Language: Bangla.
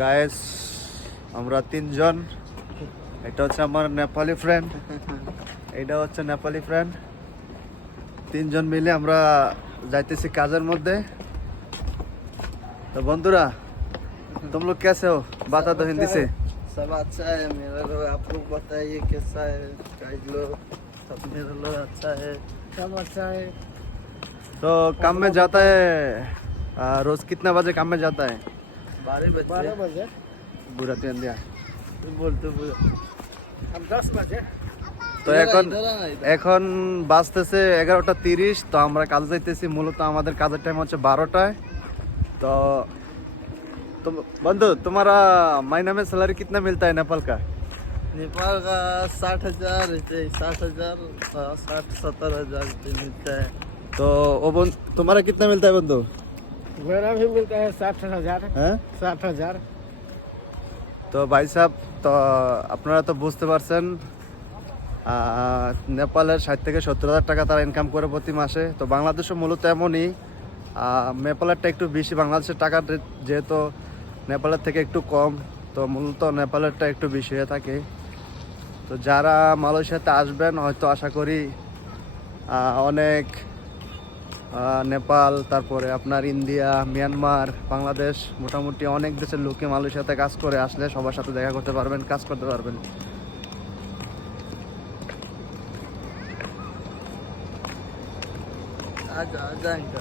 গায়েস আমরা তিনজন, এটা হচ্ছে আমার নেপালি ফ্রেন্ড, এটা হচ্ছে নেপালি ফ্রেন্ড, তিনজন মিলে আমরা যাইতেছি কাজের মধ্যে। तो बंधुरा तुम लोग कैसे हो? बता दो हिंदी से। सब अच्छा है मेरा लोग, आप लोग बताइए कैसा है? गाइड लोग सब मेरा लोग अच्छा है, सब अच्छा है। तो काम में जाता है रोज कितना बजे काम में जाता है? 12 बजे बुरा तो इंडिया बोलते हम 10 बजे। তো এখন বাজতেছে 11:30। তো আমরা কাজ যাইতেছি, মূলত আমাদের কাজের টাইম হচ্ছে 12টায়। तो तुम बंधु तुम्हारा महीना में सैलरी कितना मिलता है नेपाल का? नेपाल का 60,000 60,000 60-70,000 मिलता है। तो तुम्हारा कितना मिलता है बंधु? मेरा भी मिलता है 60,000। হ্যাঁ 60,000। তো ভাই সাহেব, তো আপনারা তো বুঝতে পারছেন নেপালের 60 থেকে 70,000 টাকা তারা ইনকাম করে প্রতি মাসে। তো বাংলাদেশও মূলত এমনই, নেপালেরটা একটু বেশি, বাংলাদেশের টাকা যেহেতু নেপালের থেকে একটু কম, তো মূলত নেপালেরটা একটু বেশি হয়ে থাকে। তো যারা মালয়েশিয়াতে আসবেন হয়তো আশা করি অনেক নেপাল, তারপরে আপনার ইন্ডিয়া, মিয়ানমার, বাংলাদেশ, মোটামুটি অনেক দেশের লোকে মালয়েশিয়াতে কাজ করে, আসলে সবার সাথে দেখা করতে পারবেন, কাজ করতে পারবেন। आजा आजा इनका